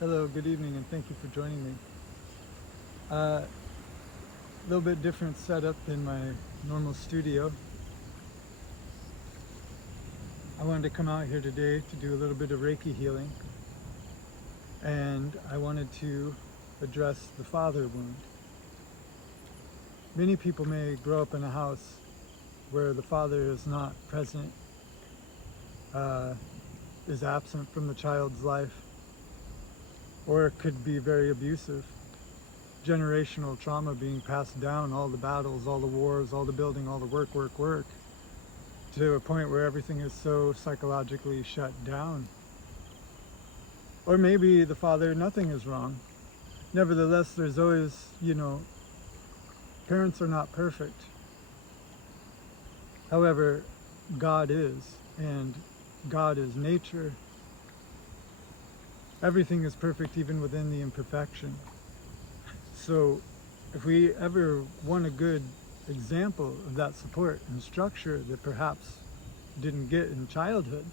Hello, good evening, and thank you for joining me. A little bit different setup than my normal studio. I wanted to come out here today to do a little bit of Reiki healing, and I wanted to address the father wound. Many people may grow up in a house where the father is not present, is absent from the child's life, or it could be very abusive. Generational trauma being passed down, all the battles, all the wars, all the building, all the work, to a point where everything is so psychologically shut down. Or maybe the father, nothing is wrong. Nevertheless, there's always, parents are not perfect. However, God is, and God is nature. Everything is perfect even within the imperfection. So if we ever want a good example of that support and structure that perhaps didn't get in childhood,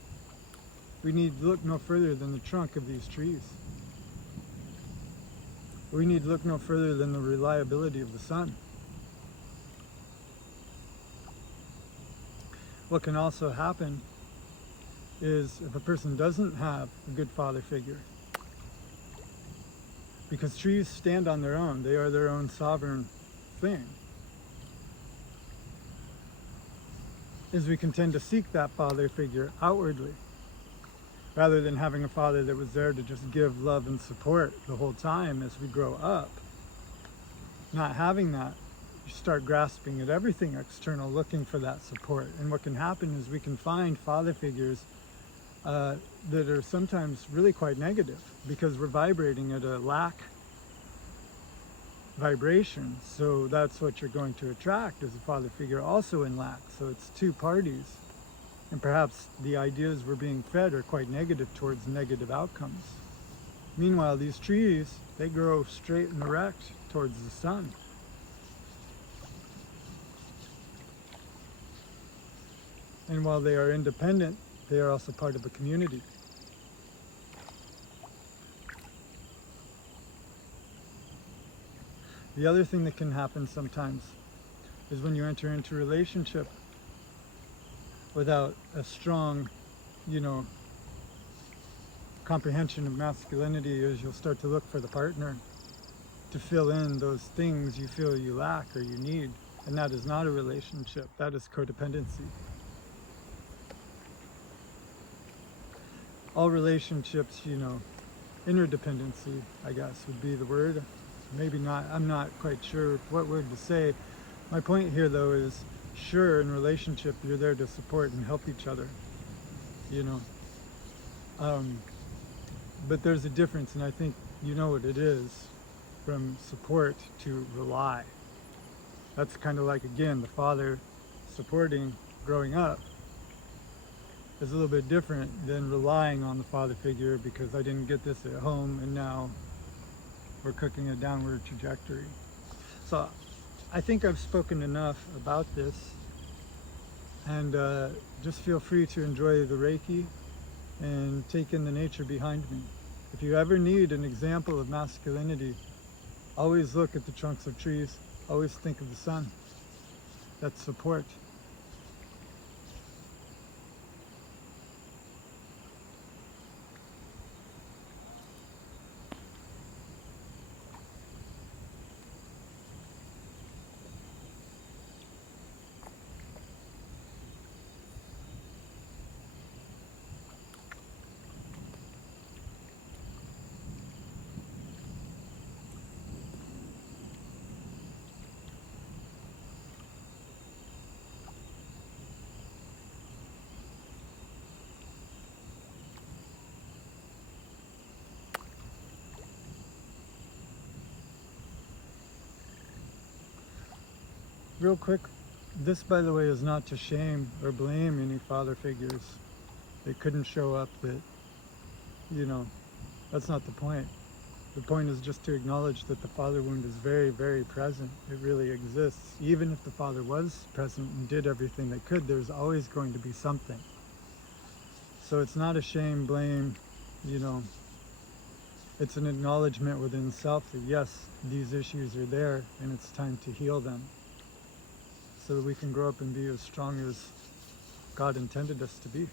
we need to look no further than the trunk of these trees. We need to look no further than the reliability of the sun. What can also happen is if a person doesn't have a good father figure, because trees stand on their own, they are their own sovereign thing, is we can tend to seek that father figure outwardly, rather than having a father that was there to just give love and support the whole time as we grow up. Not having that, you start grasping at everything external, looking for that support. And what can happen is we can find father figures that are sometimes really quite negative, because we're vibrating at a lack vibration. So that's what you're going to attract, is a father figure also in lack. So it's two parties. And perhaps the ideas we're being fed are quite negative towards negative outcomes. Meanwhile, these trees, they grow straight and erect towards the sun. And while they are independent, they are also part of a community. The other thing that can happen sometimes is when you enter into a relationship without a strong, comprehension of masculinity, is you'll start to look for the partner to fill in those things you feel you lack or you need. And that is not a relationship, that is codependency. All relationships, interdependency, I guess, would be the word. Maybe not, I'm not quite sure what word to say. My point here, though, is sure, in relationship, you're there to support and help each other, but there's a difference, and I think you know what it is, from support to rely. That's kind of like, again, the father supporting growing up is a little bit different than relying on the father figure because I didn't get this at home and now we're cooking a downward trajectory. So I think I've spoken enough about this, and just feel free to enjoy the Reiki and take in the nature behind me. If you ever need an example of masculinity, always look at the trunks of trees, always think of the sun. That's support. Real quick, this, by the way, is not to shame or blame any father figures. They couldn't show up, that, that's not the point. The point is just to acknowledge that the father wound is very, very present. It really exists. Even if the father was present and did everything they could, there's always going to be something. So it's not a shame, blame, It's an acknowledgement within self that yes, these issues are there and it's time to heal them so that we can grow up and be as strong as God intended us to be.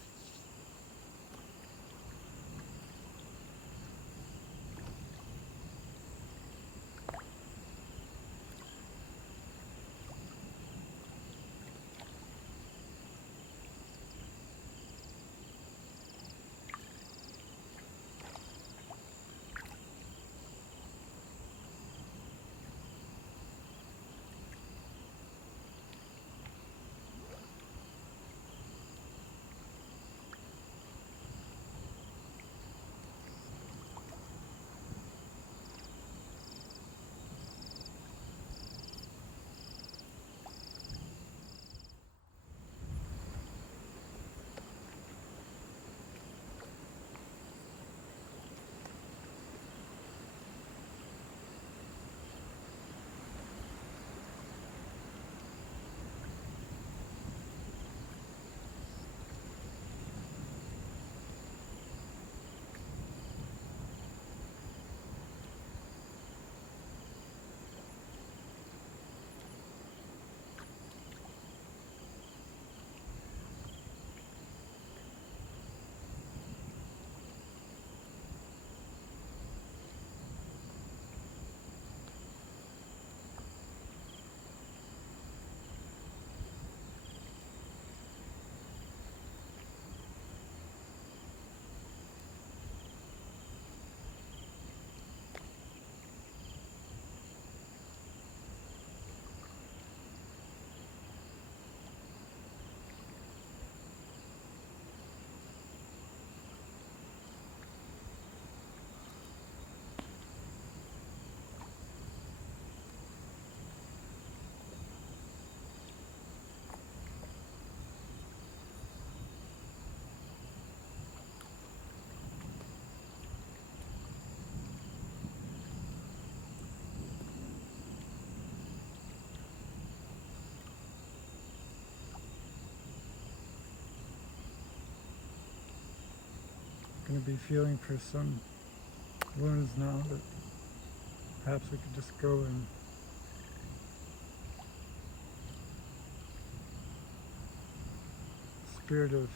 Going to be feeling for some wounds now, but perhaps we could just go in spirit of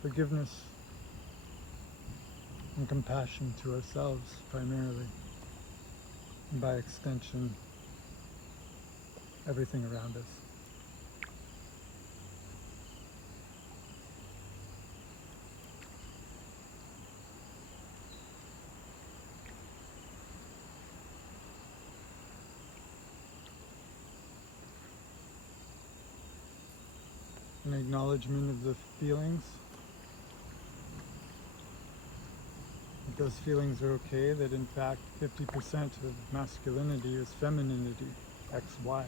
forgiveness and compassion to ourselves primarily, and by extension, everything around us. An acknowledgement of the feelings. That those feelings are okay, that in fact 50% of masculinity is femininity, XY.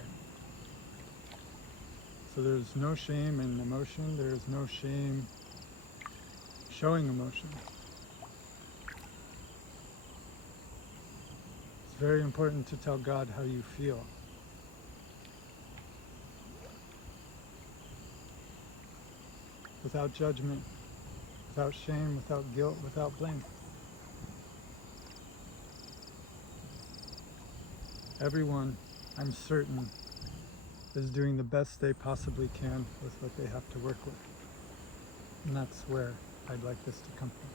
So there's no shame in emotion, there's no shame showing emotion. It's very important to tell God how you feel. Without judgment, without shame, without guilt, without blame. Everyone, I'm certain, is doing the best they possibly can with what they have to work with. And that's where I'd like this to come from.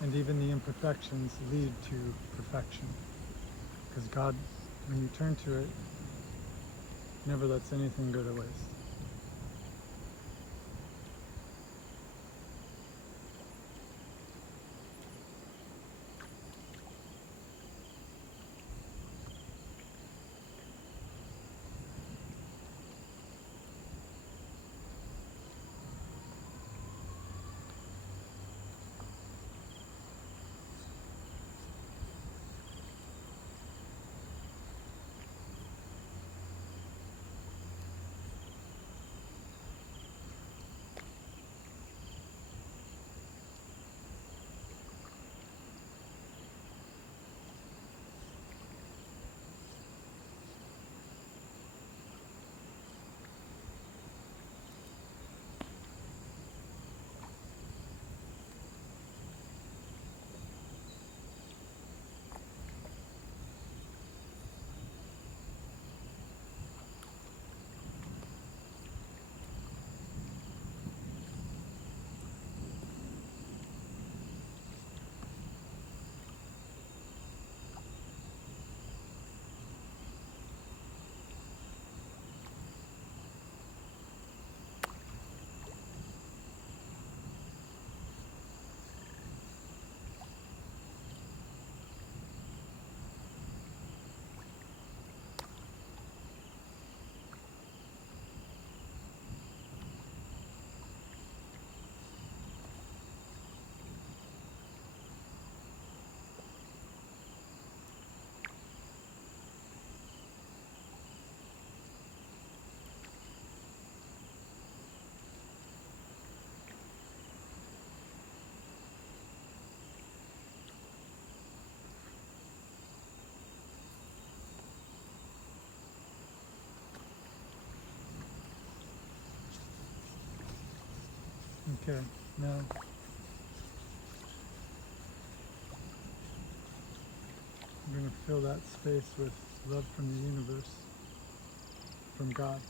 And even the imperfections lead to perfection. Because God, when you turn to it, never lets anything go to waste. Okay, now I'm going to fill that space with love from the universe, from God.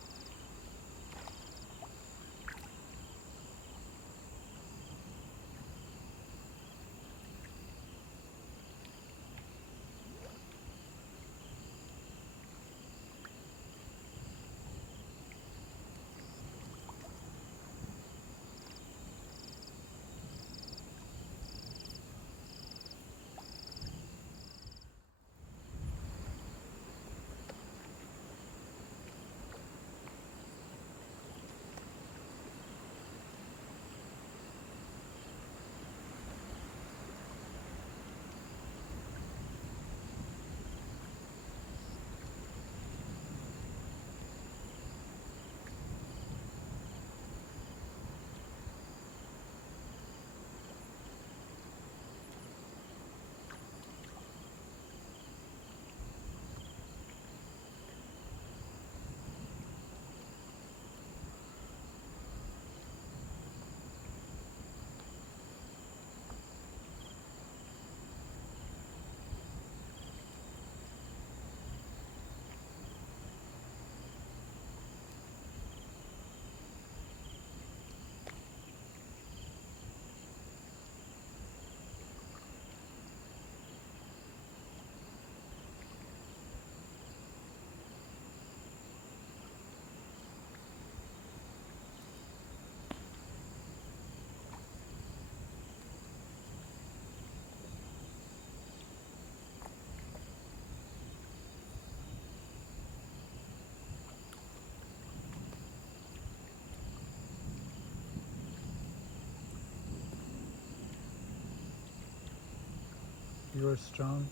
You are strong.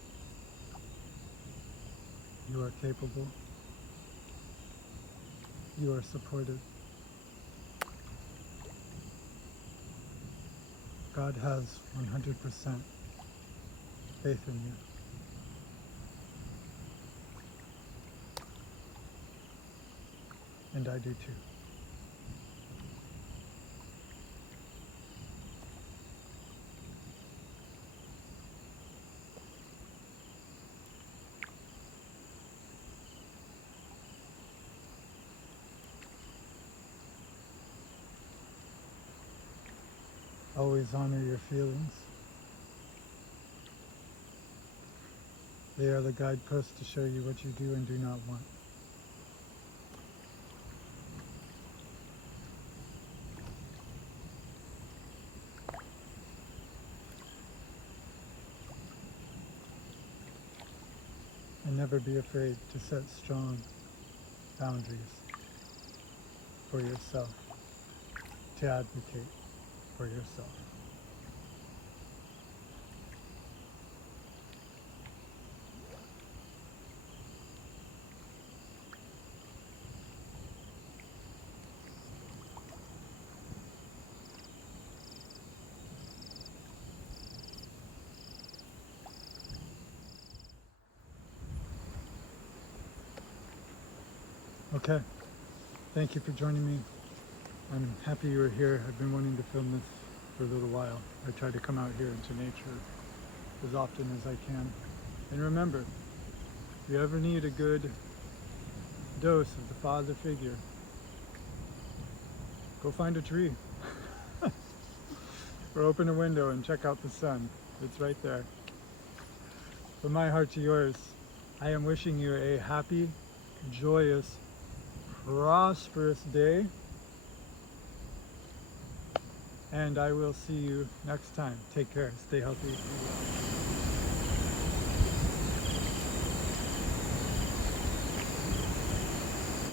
You are capable. You are supported. God has 100% faith in you. And I do too. Always honor your feelings. They are the guideposts to show you what you do and do not want. And never be afraid to set strong boundaries for yourself, to advocate for yourself. Okay, thank you for joining me. I'm happy you were here. I've been wanting to film this for a little while. I try to come out here into nature as often as I can. And remember, if you ever need a good dose of the father figure, go find a tree. Or open a window and check out the sun. It's right there. From my heart to yours, I am wishing you a happy, joyous, prosperous day. And I will see you next time. Take care. Stay healthy.